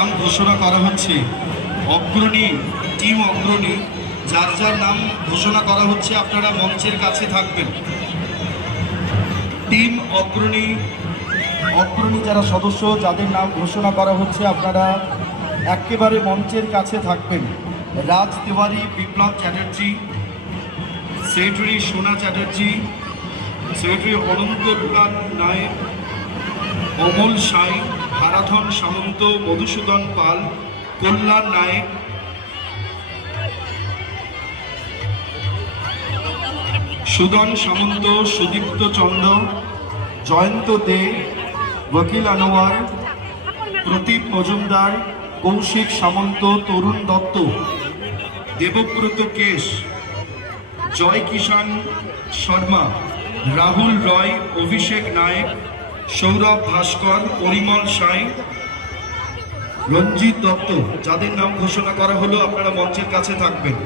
নাম ঘোষণা করা হচ্ছে। অগ্রণী টিম অগ্রণী যার যার নাম ঘোষণা করা হচ্ছে আপনারা মঞ্চের কাছে থাকবেন। টিম অগ্রণী যারা সদস্য যাদের নাম ঘোষণা করা হচ্ছে আপনারা একেবারে মঞ্চের কাছে থাকবেন। রাজ তিওয়ারি, বিপ্লব চ্যাটার্জি, সেক্রেটারি সোনা চ্যাটার্জি, সেক্রেটারি অনন্তলাল নায়ক, অমল সাই, হারাধন সামন্ত, মধুসূদন পাল, কল্যাণ নায়ক, সুদন সামন্ত, সুদীপ্ত চন্দ্র, জয়ন্ত দে, ওকিল আনোয়ার, প্রদীপ মজুমদার, কৌশিক সামন্ত, তরুণ দত্ত, দেবব্রত কেশ, জয় কিষাণ শর্মা, রাহুল রয়, অভিষেক নায়ক, সৌরভ ভাস্কর, পরিমল সাই, রঞ্জিত দত্ত যাদের নাম ঘোষণা করা হলো আপনারা মঞ্চের কাছে থাকবেন।